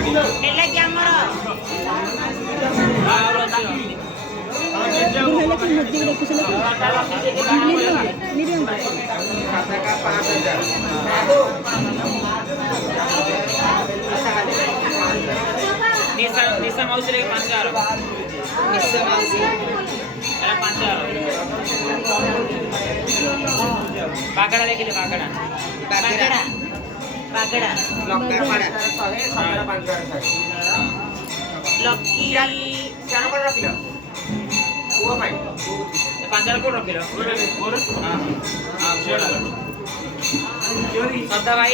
ହେଲା କି ଆମର निशा मौसी रे 5000 निशा मौसी एला 5000 पागड़ा लेकिले पागड़ा ପାଗଡ଼ା ପାଗଡ଼ା लक्का पाड़ा 100 ଲକି चार पर रखिलो वो भाई 5000 को रखिलो हां हां सदा भाई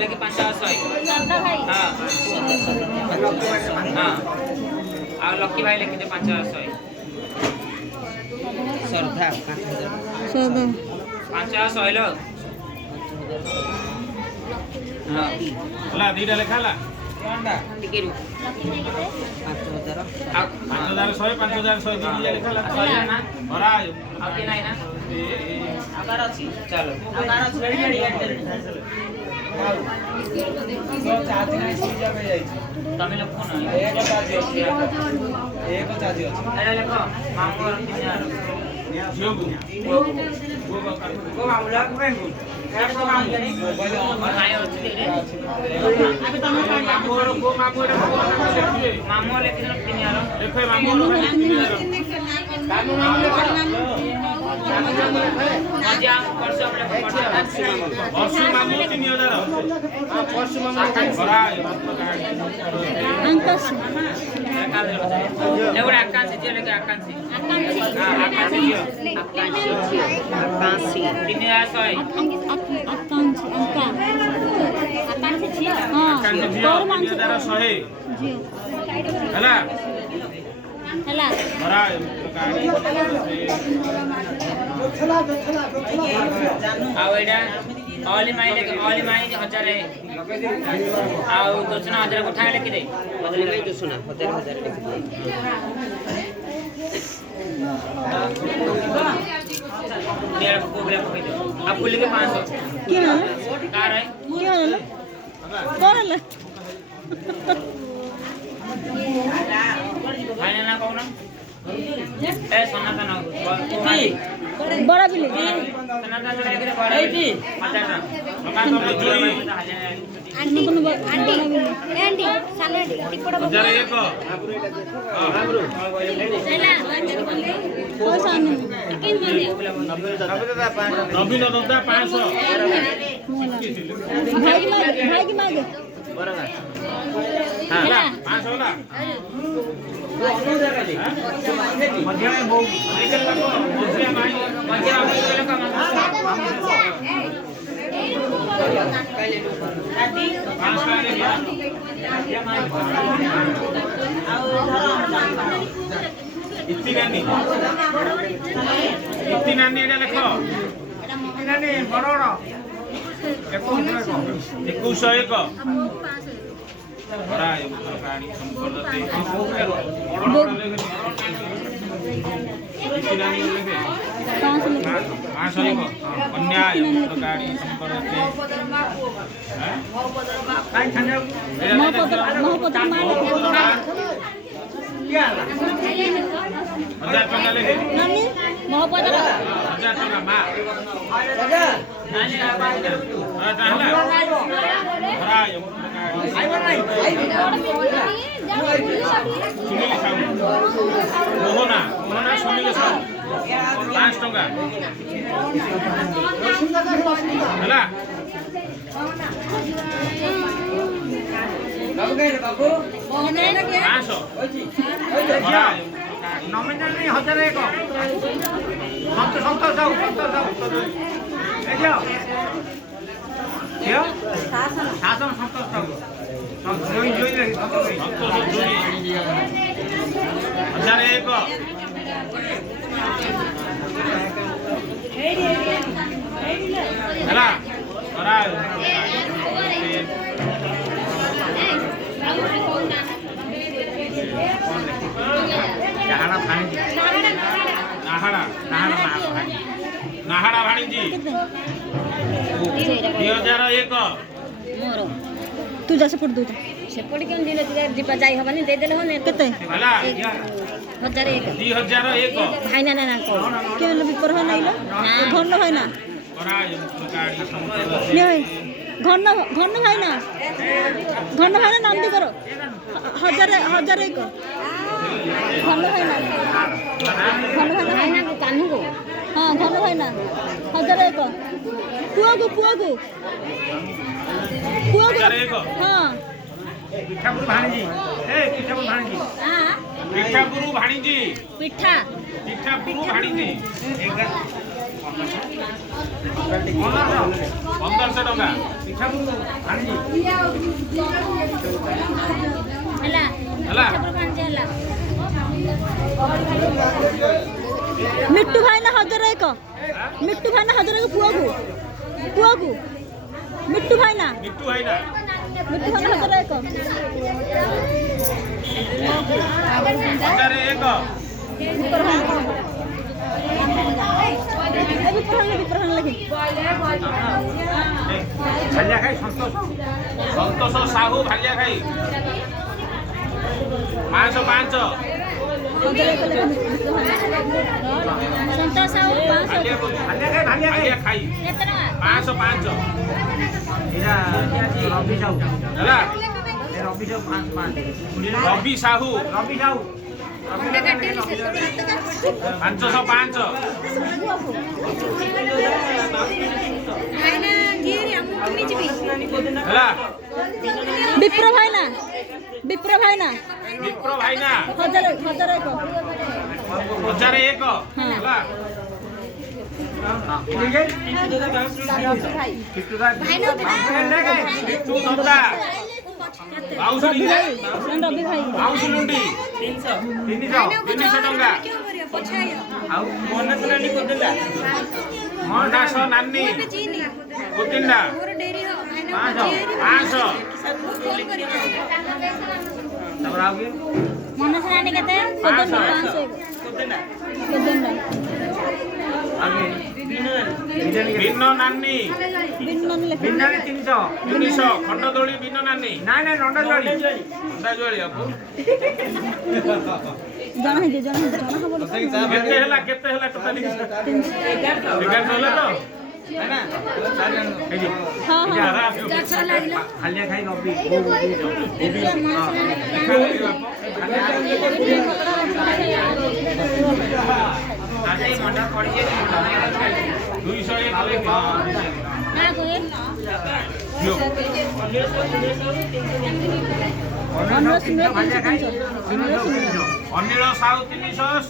लेके 5000 ସଦା ଭାଇ हां हां आ लक्की भाई लेके 5000 श्रद्धा 5000 लो हां ला दीटा लेखाला कोनडा टिके रु 5000 5100 5100 दीटा लेखाला ना भरा अब के नहीं ना आकार अछि चलो आकार अछि रेडी रेडी चार्ज नहीं सी जाबे जाई तमे लोग फोन एक चार्ज अछि अरे देखो मामू 3000 जियो को मामूला को यार को मामू नहीं और आए अछि रे अबे तमे मामू को मामू रे मामू लेके 3000 देखो मामू मजा परसो हमरे परसु मामू 3000 हां परसु मामू भरा अंकस एवढा आकांक्षी जे लेके आकांक्षी आकांक्षी आकांक्षी 3000 आकांक्षी अंका आकांक्षी छिया हां कांचे जियो 3100 ହେଲା ହେଲା भरा ଆଉ ଏଇଟା ଅଲି ମାଇ 1000 ଆଉ ଦୋସନା 1000 ଉଠା ଲେଖି ଦେ बदले जो सुना 1000 लिख दे मेरा प्रोग्राम पकड़ दे अब फुल के 500 କିଏ ହେଲା कार है କିଏ ହେଲା କଣ ହେଲା भाई ना कौन ए सोना का ना ବଡ ବିଲି सोना का लेके बड़ा एटी 50 दुकान तो जोई आंटी आंटी आंटी साले टिपड़ हजार एक ହେଲା ପଇସା ଆନି କିନ୍ ବने नवीन दादा 500 भाई की मागे हां 500 होला मध्य में बहु निकल लगो मध्य में मजा आवे का आदि 500 ले गया इत्ती नानी एटा देखो इत्ती नानी बड़ड़ 2101 भरा कहानी संपर्दते बड़ड़ इत्ती नानी लेके 500 कन्या कहानी संपर्दते महपत्र माले हजार टका लेके नानी महपत्र 1000 टका मा नानी बात करो तू भरा सुनील साहू मोहना सुनील साहू 5 टका ହେଲା बाबू गए बाबू 500 नॉमिनल नहीं 1001 संतोष जाऊ क्यों शासन संतोष जाऊ जोई रे संतोष जोई 1001 ହେଲା ଭରା नाहाड़ा भाणीजी 2001 मोर तू जा से पड़ दो ସେପଟେ କେମିତି ଦିନ ଯିବା ଯାଇ ହବନି ଦେଇଦେଲେ ହବନି କେତେ ହେଲା 1001 2001 ଭାଇନା ନା କଣ କେମିତି ବିପର হয় নাইলো ঘন হয় না କରା ଗାଡ଼ି ସମସ୍ତ নে ভাই ঘন ঘন হয় না নান্দি করো 1001 ঘন হয় না কানু গো হ্যাঁ ঘন হয় না 1001 পুয়াগু 1001 হ্যাঁ ପିଠାପୁର ଭାଣିଜି ପିଠାପୁର ଭାଣିଜି হ্যাঁ ପିଠାପୁର ଭାଣିଜି পিঠা ପିଠାପୁର ଭାଣିଜି 1500 ଟଙ୍କା ପିଠାପୁର ଭାଣିଜି ହେଲା ହେଲା ମିଟୁ ଭାଇନା 1001 ମିଟୁ ଭାଇନା 1001 ପୁଅକୁ ମିଟୁ ଭାଇନା ମିଟୁ ଭାଇନା 1001 ବିପ୍ରହଣ ଲେଖି ଭାଲିଆ ଖାଇ ସନ୍ତୋଷ ସାହୁ ଭାଲିଆ ଖାଇ 505 ସନ୍ତୋଷ ଆଉ 500 ଭାଲିଆ ଖାଇ କେତେ ଟଙ୍କା 505 ହେଲା ରବି ସାହୁ 505 ହେଲା ବିପ୍ର ଭାଇନା ବିପ୍ର ଭାଇନା 1001 ହେଲା ବିଟୁ ଦତ୍ତା ରବି ଭାଇ ବାଉଁଶୁଣ୍ଡି 300 ଟଙ୍କା ମନାସ ନାନୀ କୁତିଣ୍ଡା 500 ମନସ ନାନୀ କେତେ 500 ଭିନ୍ନ ନାନୀ 300 ଖଣ୍ଡଦୋଳି ଭିନ୍ନ ନାନୀ ନଣ୍ଡାଜୋଳି ଜଣ ହବ କେତେ ହେଲା ଟୋଟାଲି 1100 ହେଲା ତ ହଁ ଖାଲିଆ ଖାଇ ରବି ମଣ୍ଡା ପଡ଼ିଛି 201 ଅନିଳ ସାହୁ 300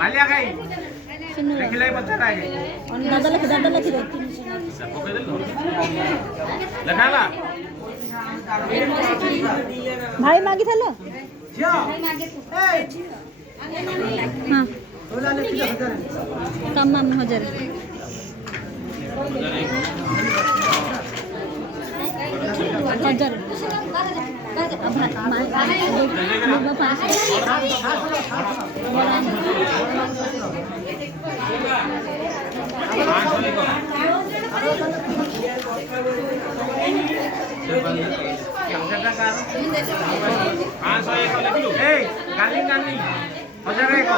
ମାଲିଆ ଖାଇ ଦେଖିଲେ ପଚାର ଆଗେ ଦାଦା ଲେଖି ଲେଖା ହେଲା ଭାଇ ମାଗିଥିଲ ହଁ ତମାମ 1000 କାଲି ନାନୀ 1001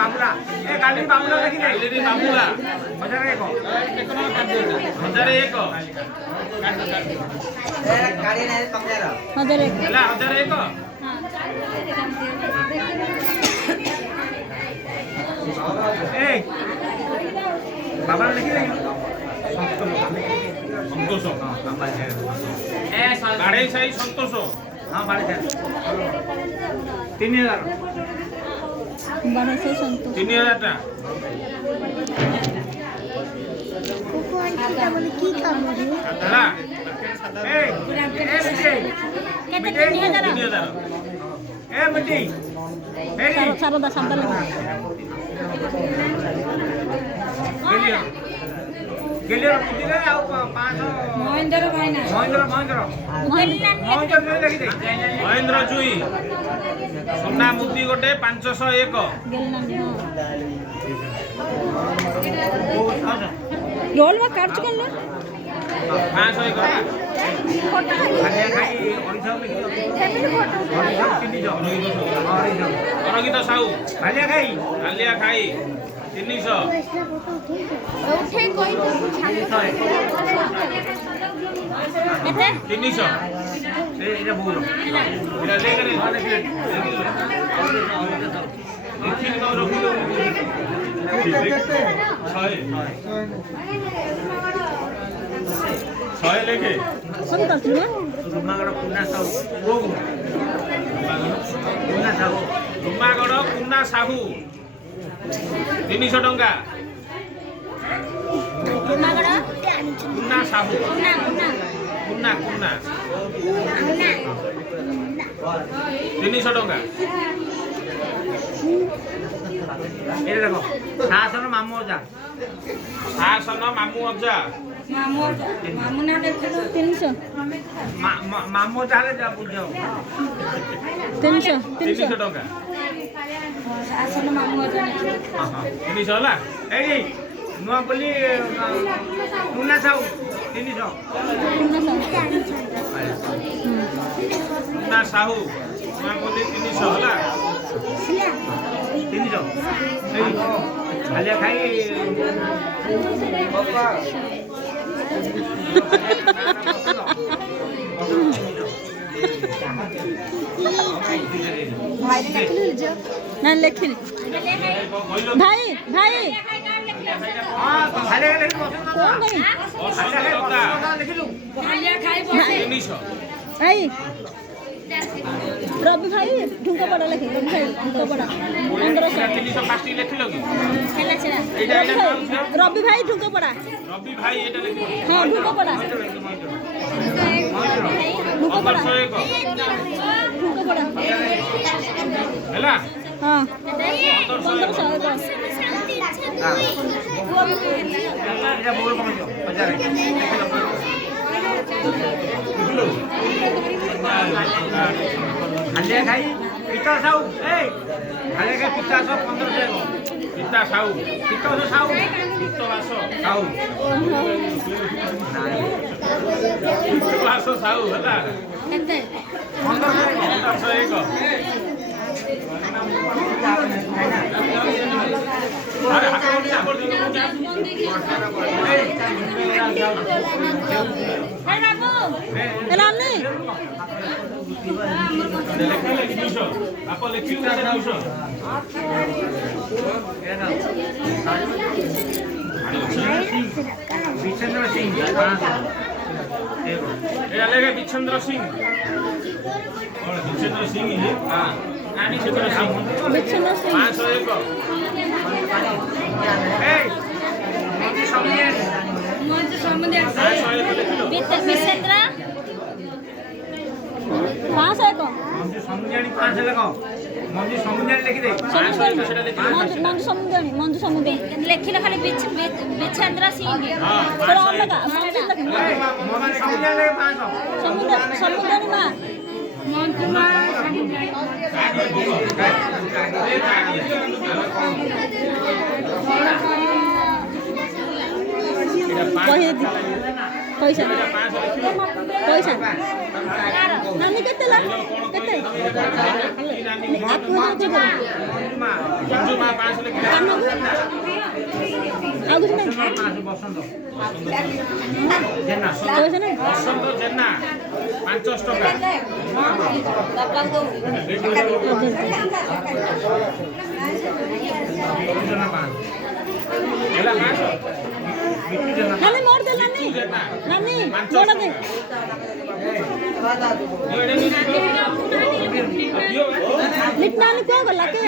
ବାବୁଲା ଏ କାଲି ବାବୁଲା ଦେଖିଲେ ବାବୁଲା 1001 ହେଲା 1001 ଏ ବାବା ଦେଖିଲେ ସନ୍ତୋଷ ବାଢ଼େଇ ସାହି ସନ୍ତୋଷ ହଁ ବାড়ি 3000 ବଣେଶ ସନ୍ତୋଷ 3000 ଟା ହେଲା କେତେ 3000 ଏ ମିଟି ସାରଦା गेलियर मुदिले आउ 500 महेंद्र भाईना महेंद्र देखि दे महेंद्र जुई सोना मुदी गोटे 501 रोल में काट चुकल ना ପାଞ୍ଚଶହ ଏକ ନା ଖାଲିଆ ଖାଇ ଅଢ଼େଇଶହ ତିନିଶହ ଅରଗିତ ସାହୁ ଖାଲିଆ ଖାଇ ଆଲିଆ ଖାଇ 300 କେତେ 300 ଏଇଟା ବହୁ ଏଇଟା ଲେଖରେ ଦେଖିକି ତମେ ରଖିଦଉ 100 ଲେଖେ ସବୁ କରିଥିଲୁ ନା ରୁମାଗଡ଼ ପୁନା ସାହୁ ପୁନା ସାହୁ ରୁମାଗଡ଼ କୁନା ସାହୁ 300 ଟଙ୍କା ରୁମାଗଡ଼ କୁନା ସାହୁ ନା ନା କୁନା କୁନା 300 ଟଙ୍କା ଏଇଟା ଦେଖ ଶାସନ ମାମୁ ଅଜା ଶାସନ ମାମୁଁ ଅଜା ମାମୁ ନା ଦେଖିଲୁ 300 ମାମୁ ଅଜା ହେଲେ ଯା ବୁଝ 300 300 ଟଙ୍କା ଶାସନ ମାମୁ ଅଜା 300 ହେଲା ଏଇଠି ନୂଆ ବୋଲି ମୁନା ସାହୁ 300 କୁନା ସାହୁ ନୂଆ ବୋଲି 300 ହେଲା 300 ଖାଲିଆ ଖାଇ ନା ଲେଖିଲି ଭାଇ ଭାଇ ଖାଲିଆ ଖାଇ କଣ ଭାଇ 300 ଭାଇ ରବି ଭାଇ ଢୁଙ୍କ ପଡା ଲେଖି ରବି ଭାଇ ଢୁଙ୍କ ପଡା 1500 300 ଫାଷ୍ଟି ଲେଖିଲ କି ରବି ଭାଇ ଢୁଙ୍କ ପଡା ରବି ଭାଇ ଏଇଟା ଲେଖିବ ହଁ ଢୁଙ୍କ ପଡା ଢୁଙ୍କ ପଡା 1501 ଢୁଙ୍କ ପଡା ହେଲା ହଁ 1500 ଏଇଟା ବହୁ କମିଯିବ ହଜାରେ ଖାଲିଆ ଖାଇ ପିତା ସାହୁ ଏଇ ଖାଲିଆ ଖାଇ ପିତା ସାହୁ 1500 ପିତା ସାହୁ ପିତା ସାହୁ ପିତବାସ ସାହୁ ପିତବାସ ସାହୁ ହେଲା କେତେ 1501 ଆରେ ହାତ କରିଦିଅ ରାନି ଲେଖିଲେ 200 ଆପଣ ଲେଖିଲେ 200 ବିଚେନ୍ଦ୍ର ସିଂ ଏଇଟା ଲେଖେ ବିଚେନ୍ଦ୍ର ସିଂ ବିଚେନ୍ଦ୍ର ସିଂ ହଁ ବିଚେନ୍ଦ୍ର ସିଂ ବିଚ୍ଛନ୍ନ ସିଂ 501 ଏଇ ମଞ୍ଜି ସମୁଦାୟ 501 ଲେଖିଲ ବିଚେନ୍ଦ୍ର 501 ମଞ୍ଜି ସମୁଦାୟ 500 ଲେଖ ମଞ୍ଜି ସମୁଦାୟ ଲେଖିଦେ ମଞ୍ଜୁ ସମୁଦାୟ ଲେଖିଲେ ଖାଲି ବିଛେନ୍ଦ୍ର ସିଂ ହଁ ସେଟା ଅଲଗା ମଞ୍ଜୁ ମଞ୍ଜି ସମୁଦାୟ ଲେଖ 500 ସମୁଦାୟ ମା କହିଦି ପଇସା ପଇସା ନାନୀ କେତେ ଲା କେତେ ମଞ୍ଜୁ ମା 500 ଲେଖିଲେ ଆଉ କିଛି ନାହିଁ ବସନ୍ତ ପଇସା ନାହିଁ ବସନ୍ତ ଜେନା 500 ଟଙ୍କା ହେଲା 500 ନାନୀ ମୋर ଦେ ନାନୀ ନାନୀ ମୋଡ ଦେ लिट नानी को गला के